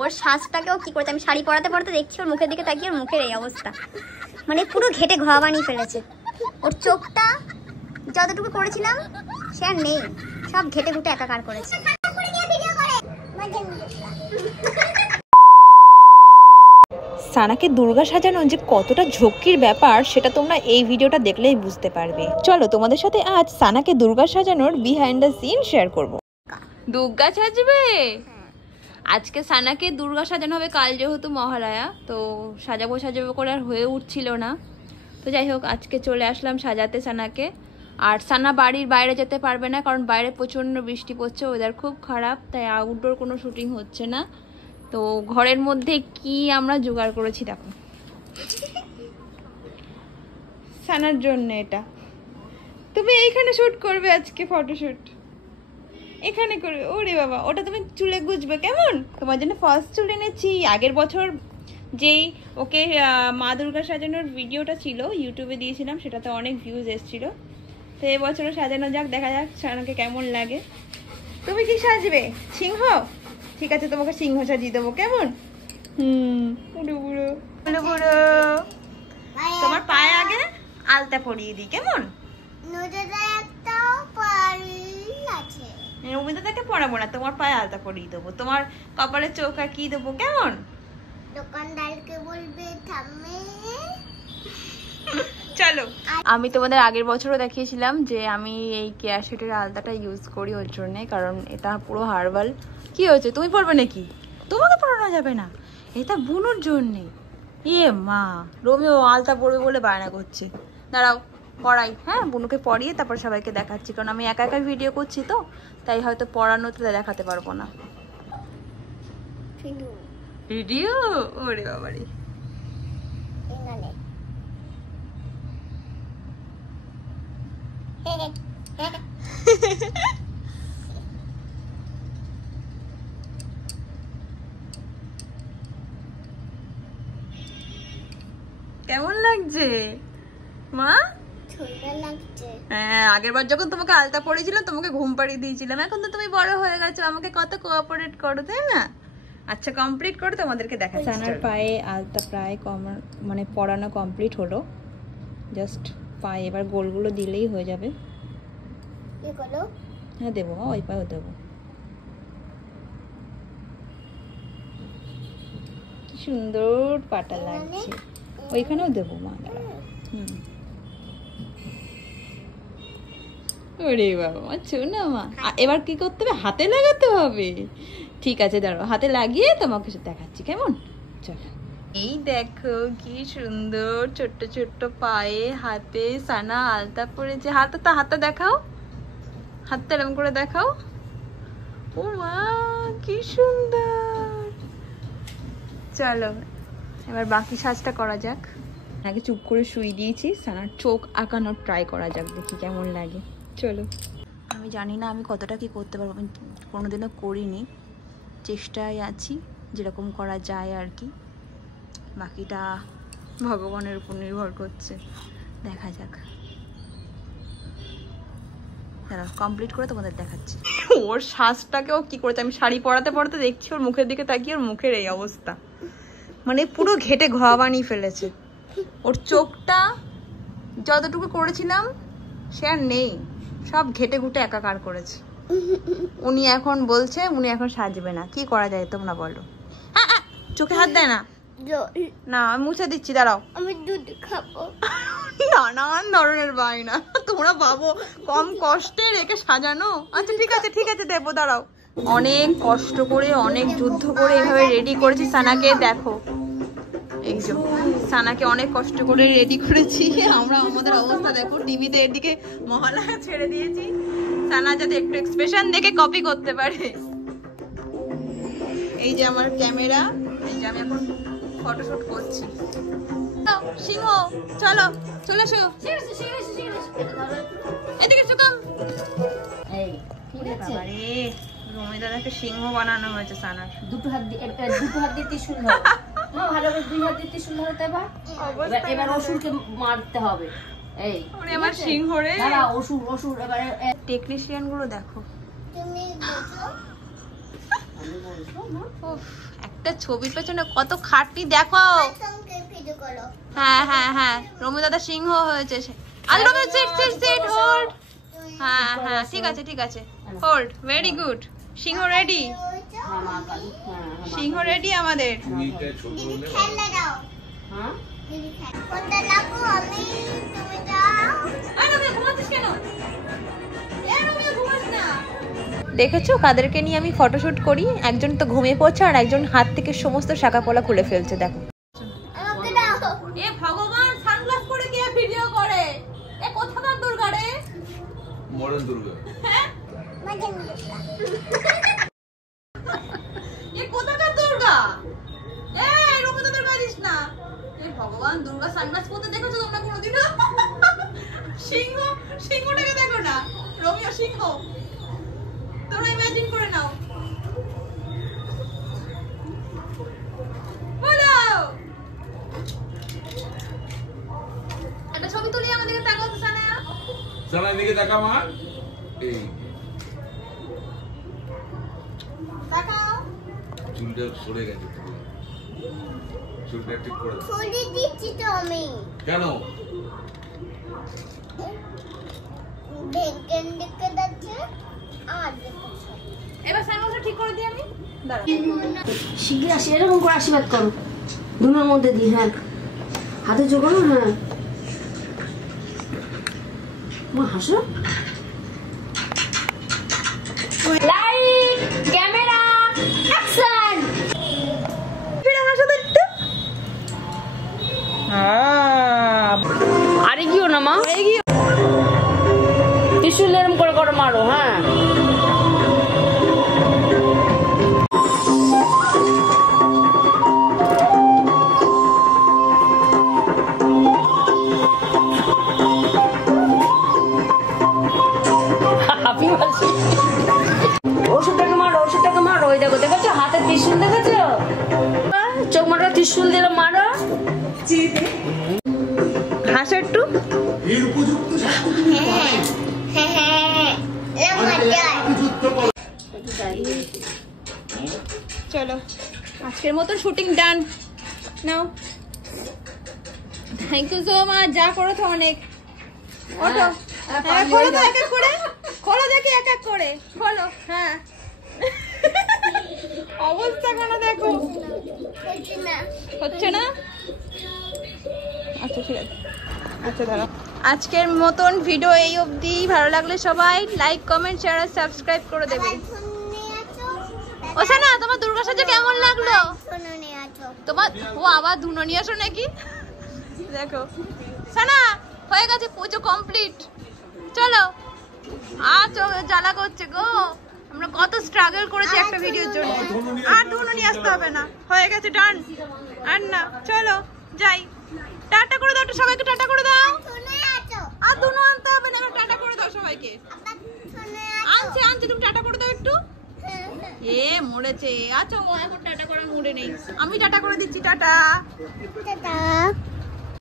ওর শ্বাসটাকেও কি করছে, আমি শাড়ি পরাতে পরাতে দেখছি ওর মুখের দিকে তাকিয়ে ওর মুখের এই অবস্থা, মানে পুরো ঘেটে ঘোয়া বানিয়ে ফেলেছে। ওর চোখটা যতটুকু করেছিলাম সে আর নেই, সব ঘেটে ঘুটে একাকার করেছে। সানাকে দুর্গা সাজানো যে কতটা ঝক্কির ব্যাপার সেটা তোমরা এই ভিডিওটা দেখলেই বুঝতে পারবে। চলো তোমাদের সাথে আজ সানাকে দুর্গা সাজানোর বিহাইন্ড দ্য সিন শেয়ার করব। দুর্গা সাজবে আজকে, সানাকে দুর্গা সাজানো হবে কাল যেহেতু মহালয়া, তো সাজাবো সাজাবো করে আর হয়ে উঠছিল না। তো যাই হোক আজকে চলে আসলাম সাজাতে সানাকে। আর সানা বাড়ির বাইরে যেতে পারবে না কারণ বাইরে প্রচণ্ড বৃষ্টি পড়ছে, ওয়েদার খুব খারাপ, তাই আউটডোর কোনো শুটিং হচ্ছে না। তো ঘরের মধ্যে কি আমরা জোগাড় করেছি দেখো সানার জন্য। এটা তুমি এইখানে শুট করবে আজকে, ফটোশুট এখানে করবে। ওরে বাবা, ওটা তুমি চুলে গুজবে কেমন? তোমার জন্য ফার্স্ট চুল এনেছি। আগের বছর যেই ওকে মা দুর্গা সাজানোর ভিডিওটা ছিল ইউটিউবে দিয়েছিলাম, সেটাতে অনেক ভিউজ এসেছিল। তো এবছরও সাজানো যাক, দেখা যাক সানাকে কেমন লাগে। তুমি কি সাজবে? সিংহ? ঠিক আছে, তোমাকে সিংহ সাজিয়ে দেবো কেমন? বুড়ো বুড়ো বুড়ো বুড়ো। তোমার পায়ে আগে আলতা পরিয়ে দিই কেমন? রবীন্দ্রটাকে পরাবো না, তোমার পায়ে আলতা পরিয়ে দেবো। তোমার কপালে চৌকা কি দেবো কেমন? দোকানদারকে বলবে থামে। চলো, আমি তোমাদের আগের বছরও দেখিয়েছিলাম যে আমি এই কেয়া শেটের আলতাটা ইউজ করি ওর জন্যে, কারণ এটা পুরো হার্বাল। কি হয়েছে, তুমি পরবে নাকি? তোমাকে পরানো যাবে না, এটা বুনুর জন্যে। ইয়ে মা, রোমিও আলতা পরবে বলে বায়না করছে। দাঁড়াও পড়াই, হ্যাঁ বুনুকে পরিয়ে তারপর সবাইকে দেখাচ্ছি, কারণ আমি একা একা ভিডিও করছি তো, তাই হয়তো পড়ানোতে দেখাতে পারবো না। ভিডিও? ওরে বাবারে, কেমন লাগছে মা? হ্যাঁ, আগের বার যখন তোমাকে আলতা পরিয়েছিলাম তোমাকে ঘুম পাড়িয়ে দিয়েছিলাম, এখন তো তুমি বড় হয়ে গেছো, আমাকে কত কোঅপারেট করো তাই না? আচ্ছা কমপ্লিট করো, তোমাদেরকে দেখাচ্ছি। সানার পায়ে আলতা প্রায় মানে পরানো কমপ্লিট হলো, জাস্ট পায়ে এবার গোলগুলো দিলেই হয়ে যাবে। হ্যাঁ দেবো, ওই পায়েও দেবো। কি সুন্দর পাটা লাগছে, ওইখানেও দেবো মা। ওরে বাবা মা, শোনা মা, এবার কি করতে হবে? হাতে লাগাতে হবে। ঠিক আছে দাঁড়াও, হাতে লাগিয়ে তোমাকে দেখাচ্ছি কেমন। চলো, এই দেখো কি সুন্দর ছোট্ট ছোট্ট পায়ে হাতে সানা আলতা পরেছে। হাতটা দেখাও, হাতটা এরকম করে দেখাও। ও মা কি সুন্দর। চলো এবার বাকি সাজটা করা যাক। আগে চুপ করে শুয়ে দিয়েছি, সানার চোখ আঁকানোর ট্রাই করা যাক, দেখি কেমন লাগে। চলো, আমি জানি না আমি কতটা কি করতে পারবো, আমি কোনোদিনও করিনি, চেষ্টায় আছি যেরকম করা যায় আর কি। বাকিটা ভগবানের উপর নির্ভর করছে, দেখা যাক। কমপ্লিট করে তোমাদের দেখাচ্ছি। ওর শ্বাসটাকেও কি করেছে, আমি শাড়ি পরাতে পরাতে দেখছি ওর মুখের দিকে তাকিয়ে ওর মুখের এই অবস্থা, মানে পুরো ঘেটে ঘোয়া বানিয়ে ফেলেছে। ওর চোখটা যতটুকু করেছিলাম সে আর নেই, সব ঘেটে ঘুটে একাকার করেছে। উনি এখন বলছে উনি এখন সাজবে না, কি করা যায় তোমরা বলো? চোখে হাত দেয় না, না আমি মুছে দিচ্ছি, দাঁড়াও। আমি দুধ খাবো। নানান ধরনের বায়না, তোমরা ভাবো কম কষ্টে রেখে সাজানো। আচ্ছা ঠিক আছে ঠিক আছে দেবো, দাঁড়াও। অনেক কষ্ট করে অনেক যুদ্ধ করে এভাবে রেডি করেছি সানাকে, দেখো এই যে সানাকে অনেক কষ্ট করে রেডি করেছি। আমরা আমাদের অবস্থা দেখো, টিভিতে এদিকে মহালয়া ছেড়ে দিয়েছি, সানা যাতে একটু এক্সপ্রেশন দেখে কপি করতে পারে। এই যে আমার ক্যামেরা, এই যে আমি এখন ফটোশুট করছি। সিংহ চলো চলে এসো, এদিকে চুকাম। বাবারে, রমি দাদাকে সিংহ বানানো হয়েছে সানার। দুটো হাত দিয়ে ত্রিশূল ধরো, ভালো করে দুই হাত দিয়ে ত্রিশূল ধরতে হবে। এবার অসুরকে মারতে হবে। এই ওরে আমার সিংহ রে, দাঁড়া অসুর এবারে। টেকনিশিয়ান গুলো দেখো, তুমি বুঝো আমি বলছো না। এক একটা ছবির পেছনে কত খাটনি দেখো। হ্যাঁ হ্যাঁ হ্যাঁ, রমি দাদা সিংহ হয়েছে। আর রমি সিট হোল্ড। হ্যাঁ হ্যাঁ, ঠিক আছে ঠিক আছে, হোল্ড, ভেরি গুড। সিংহ রেডি, সিংহ রেডি আমাদের। দেখেছো কাদেরকে নিয়ে আমি ফটোশুট করি? একজন তো ঘুমিয়ে পড়ছে আর একজন হাত থেকে সমস্ত শাখা পলা খুলে ফেলছে। দেখো, এ ভগবান, সানগ্লাস পরে কে ভিডিও করে? এ কোথাকার দুর্গা রে? মডার্ন দুর্গা। হ্যাঁ, এ কোথাকার দুর্গা? এই রুমে তোদের বাড়িস না। এ ভগবান, দুর্গা সানগ্লাস পরতে দেখেছো তোমরা কোনোদিন? সিংহ, সিংহটাকে দেখো না, রমিও সিংহ। তোমরা ইমাজিন করে নাও। বলো, একটা ছবি তুলি আমাদেরকে। তাকাও তো সানায়া, সানায়া দিকে তাকা মা। এই তাকাও, চুলটা সরে গেছে, চুলটা ঠিক করে দাও। খুলে দিচ্ছি তো আমি। কেন? দেখেন দেখে যাচ্ছে। এবার সানগ্লাসটা ঠিক করে দিই আমি। দাঁড়াও, শিগগির আসি, এরকম করে আশীর্বাদ করো, ধুমের মধ্যে দিই। হ্যাঁ, হাতে জোগাড়ো। হ্যাঁ, মা হাসো। Light, camera, action. ফিরে হাসো তো একটু। আরে গিও না মা, ত্রিশুল এরকম করে করে মারো। হ্যাঁ, ওষুধটাকে মারো, ওষুধটাকে মারো। ওই দেখো, দেখেছো হাতে ত্রিশুল? দেখেছো? চোখ মারো, ত্রিশুল দিয়ে মারো। হাসো একটু। চলো, আজকের মতো শুটিং ডান। নাও, থ্যাংক ইউ সো মাচ। যা করো তো অনেক। ওঠো, খোলো তো এক এক করে, খোলো দেখি এক এক করে খোলো। হ্যাঁ, অবস্থা কেন দেখো, হচ্ছে না। আচ্ছা ঠিক আছে, আচ্ছা দাঁড়াও। আজকের মতন ভিডিও এই অবধি। ভালো লাগলে সবাই লাইক, কমেন্ট, শেয়ার আর সাবস্ক্রাইব করে দেবে। ও সানা, তোমার দুর্গা সাজা কেমন লাগলো? তোমার ও আবার ধুনো নিয়ে আসো নাকি? দেখো সানা, হয়ে গেছে, পুজো কমপ্লিট। চলো, আর জ্বালা করছে গো। আমরা কত স্ট্রাগল করেছি একটা ভিডিওর জন্য। আর ধুনো নিয়ে আসতে হবে না, হয়ে গেছে, ডান। আর না, চলো যাই। টাটা করে দাও, সবাইকে টাটা করে দাও। আর ধুনো আনতে হবে না, টাটা করে দাও সবাইকে। আনছে আনছে, তুমি টাটা করে দাও একটু। এ মরেছে। আচ্ছা, ও এখন টাটা করে মুড়ে নেই, আমি টাটা করে দিচ্ছি। টাটা।